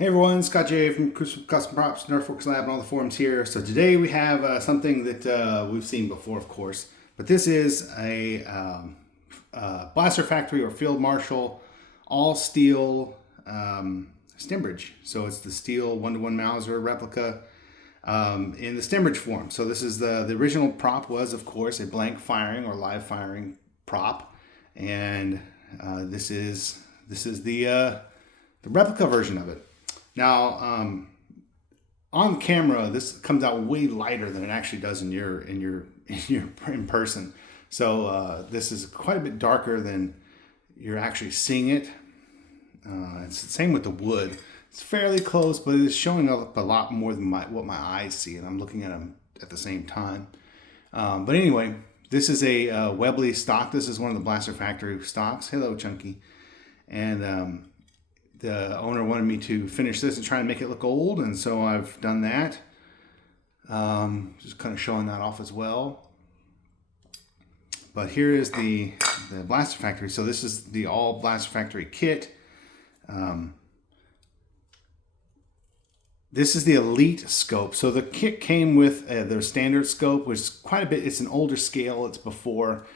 Hey everyone, Scott J from Custom Props, Nerfworks Lab, and all the forums here. So today we have something that we've seen before, of course, but this is a Blaster Factory or Field Marshal all steel Stembridge. So it's the steel 1-to-1 Mauser replica in the Stembridge form. So this is the original prop was, of course, a blank firing or live firing prop, and this is the replica version of it. Now, on camera, this comes out way lighter than it actually does in person. So this is quite a bit darker than you're actually seeing it. It's the same with the wood. It's fairly close, but it's showing up a lot more than what my eyes see, and I'm looking at them at the same time. But anyway, this is a Webley stock. This is one of the Blaster Factory stocks. Hello, Chunky. And the owner wanted me to finish this and try and make it look old, and so I've done that. Just kind of showing that off as well. But here is the Blaster Factory. So this is the all Blaster Factory kit. This is the Elite scope. So the kit came with their standard scope, which is quite a bit. It's an older scale. It's before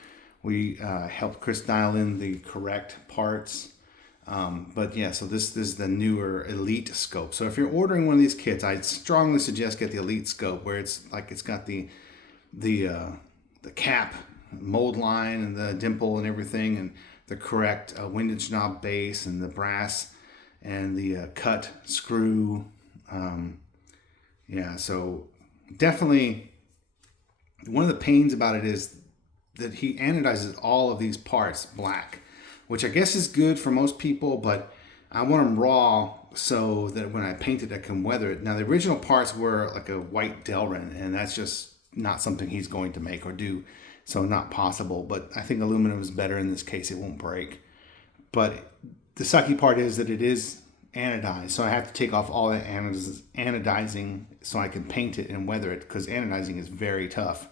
we helped Chris dial in the correct parts. But yeah, so this is the newer Elite scope. So if you're ordering one of these kits, I'd strongly suggest get the Elite scope, where it's got the cap mold line and the dimple and everything, and the correct windage knob base and the brass and the cut screw. Yeah, so definitely one of the pains about it is that he anodizes all of these parts black, which I guess is good for most people, but I want them raw so that when I paint it, I can weather it. Now, the original parts were like a white Delrin, and that's just not something he's going to make or do, so not possible. But I think aluminum is better in this case. It won't break. But the sucky part is that it is anodized, so I have to take off all that anodizing so I can paint it and weather it, because anodizing is very tough.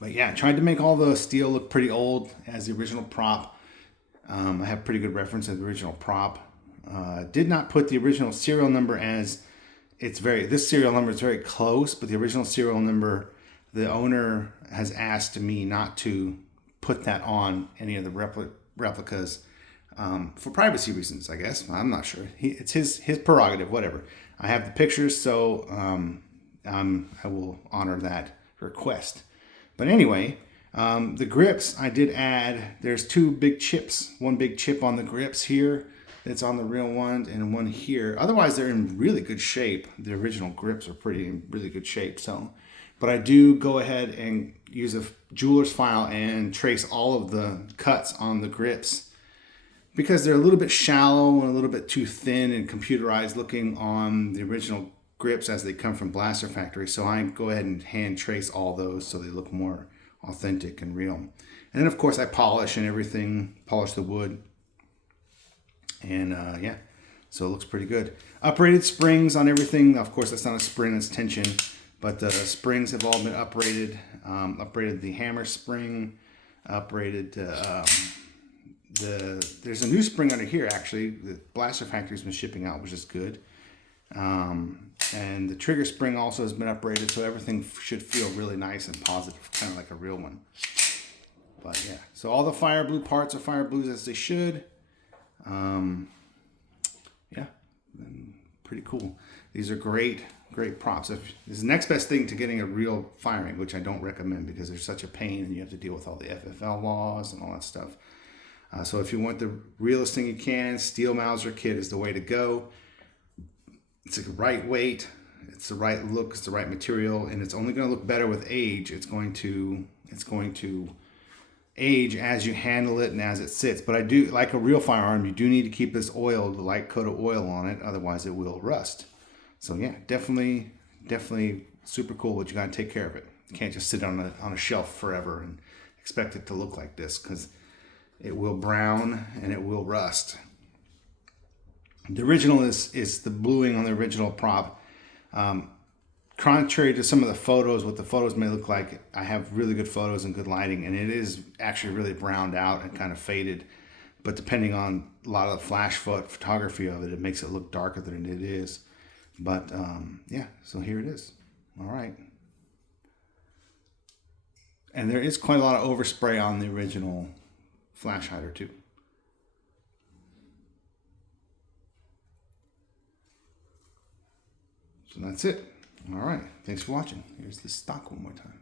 But yeah, I tried to make all the steel look pretty old as the original prop. I have pretty good reference of the original prop. Did not put the original serial number, as this serial number is very close, but the original serial number, the owner has asked me not to put that on any of the replicas for privacy reasons, I guess. I'm not sure. It's his prerogative, whatever. I have the pictures, so I will honor that request. But anyway, the grips I did add. There's two big chips. One big chip on the grips here that's on the real one, and one here. Otherwise, they're in really good shape. The original grips are in really good shape. So, but I do go ahead and use a jeweler's file and trace all of the cuts on the grips, because they're a little bit shallow and a little bit too thin and computerized looking on the original grips as they come from Blaster Factory. So I go ahead and hand trace all those so they look more authentic and real. And then of course I polish and everything, polish the wood. And yeah, so it looks pretty good. Uprated springs on everything. Of course that's not a spring, it's tension. But the springs have all been uprated. Uprated the hammer spring, uprated there's a new spring under here actually. The Blaster Factory's been shipping out, which is good. And the trigger spring also has been uprated, so everything should feel really nice and positive, kind of like a real one. But yeah, so all the fire blue parts are fire blues as they should. Yeah, pretty cool. These are great props. This is the next best thing to getting a real firing, which I don't recommend because they're such a pain and you have to deal with all the FFL laws and all that stuff. So if you want the realest thing you can, steel Mauser kit is the way to go. It's the right weight, it's the right look, it's the right material, and it's only going to look better with age. It's going to age as you handle it and as it sits. But I do, like a real firearm, you do need to keep this oiled, the light coat of oil on it, otherwise it will rust. So yeah, definitely super cool, but you got to take care of it. You can't just sit on a shelf forever and expect it to look like this, because it will brown and it will rust. The original is the bluing on the original prop. Contrary to some of the photos, what the photos may look like, I have really good photos and good lighting, and it is actually really browned out and kind of faded. but depending on a lot of the flash photography of it, it makes it look darker than it is. But yeah, so here it is. All right. And there is quite a lot of overspray on the original flash hider too. So that's it. All right. Thanks for watching. Here's the stock one more time.